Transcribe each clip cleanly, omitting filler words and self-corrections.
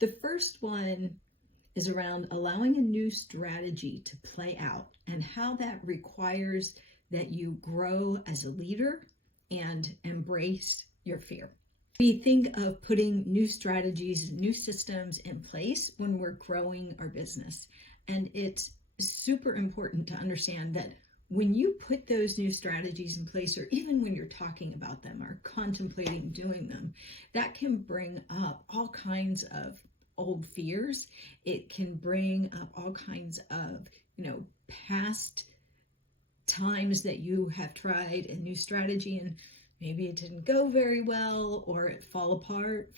The first one is around allowing a new strategy to play out and how that requires that you grow as a leader and embrace your fear. We think of putting new strategies, new systems in place when we're growing our business. And it's super important to understand that when you put those new strategies in place, or even when you're talking about them or contemplating doing them, that can bring up all kinds of old fears. It can bring up all kinds of, past times that you have tried a new strategy and maybe it didn't go very well or it fell apart.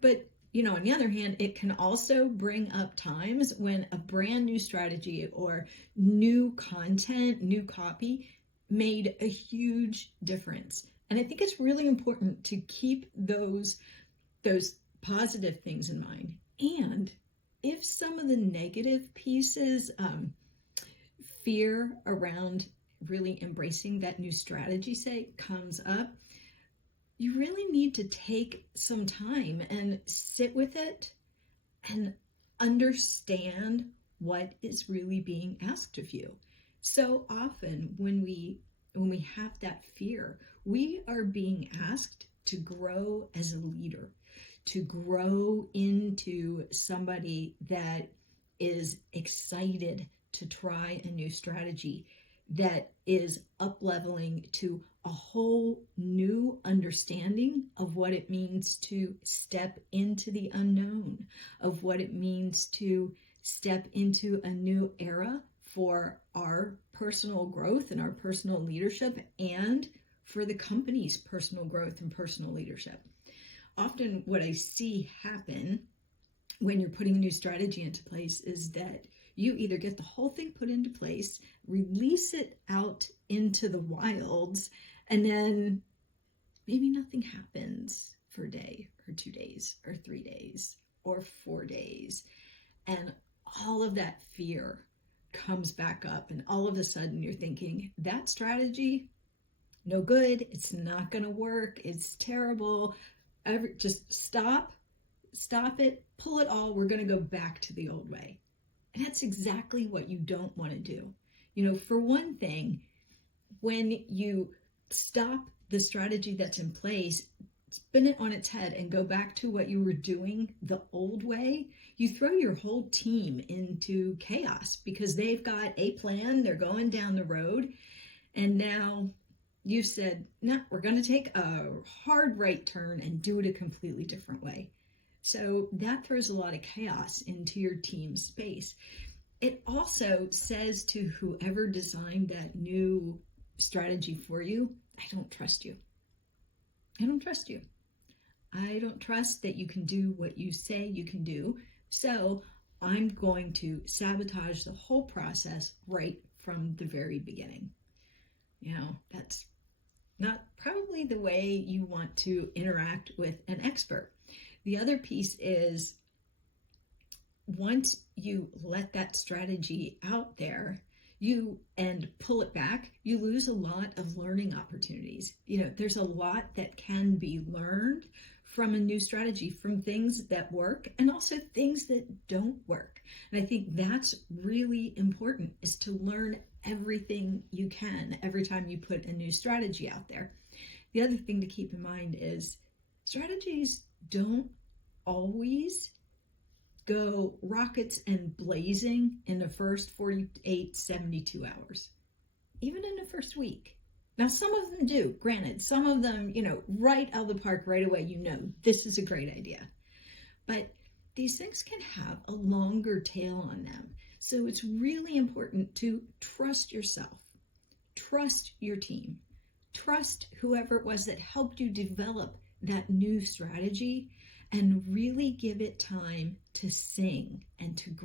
But, on the other hand, it can also bring up times when a brand new strategy or new content, new copy made a huge difference. And I think it's really important to keep those positive things in mind. And if some of the negative pieces, fear around really embracing that new strategy, say, comes up, you really need to take some time and sit with it and understand what is really being asked of you. So often when we have that fear, we are being asked to grow as a leader, to grow into somebody that is excited to try a new strategy, that is up-leveling to a whole new understanding of what it means to step into the unknown, of what it means to step into a new era for our personal growth and our personal leadership, and for the company's personal growth and personal leadership. Often what I see happen when you're putting a new strategy into place is that you either get the whole thing put into place, release it out into the wilds, and then maybe nothing happens for a day or 2 days or 3 days or 4 days. And all of that fear comes back up, and all of a sudden you're thinking, that strategy, no good, it's not going to work, it's terrible. Just stop it, pull it all, we're going to go back to the old way. And that's exactly what you don't want to do. For one thing, when you stop the strategy that's in place, spin it on its head and go back to what you were doing the old way, you throw your whole team into chaos because they've got a plan, they're going down the road, and now you said, no, we're going to take a hard right turn and do it a completely different way. So that throws a lot of chaos into your team space. It also says to whoever designed that new strategy for you, I don't trust you. I don't trust you. I don't trust that you can do what you say you can do. So I'm going to sabotage the whole process right from the very beginning. That's not probably the way you want to interact with an expert. The other piece is, once you let that strategy out there, and pull it back, you lose a lot of learning opportunities. There's a lot that can be learned from a new strategy, from things that work and also things that don't work. And I think that's really important, is to learn everything you can every time you put a new strategy out there. The other thing to keep in mind is strategies don't always go rockets and blazing in the first 48, 72 hours, even in the first week. Now, some of them do, granted, some of them, right out of the park right away, this is a great idea. But these things can have a longer tail on them. So it's really important to trust yourself, trust your team, trust whoever it was that helped you develop that new strategy, and really give it time to sing and to grow.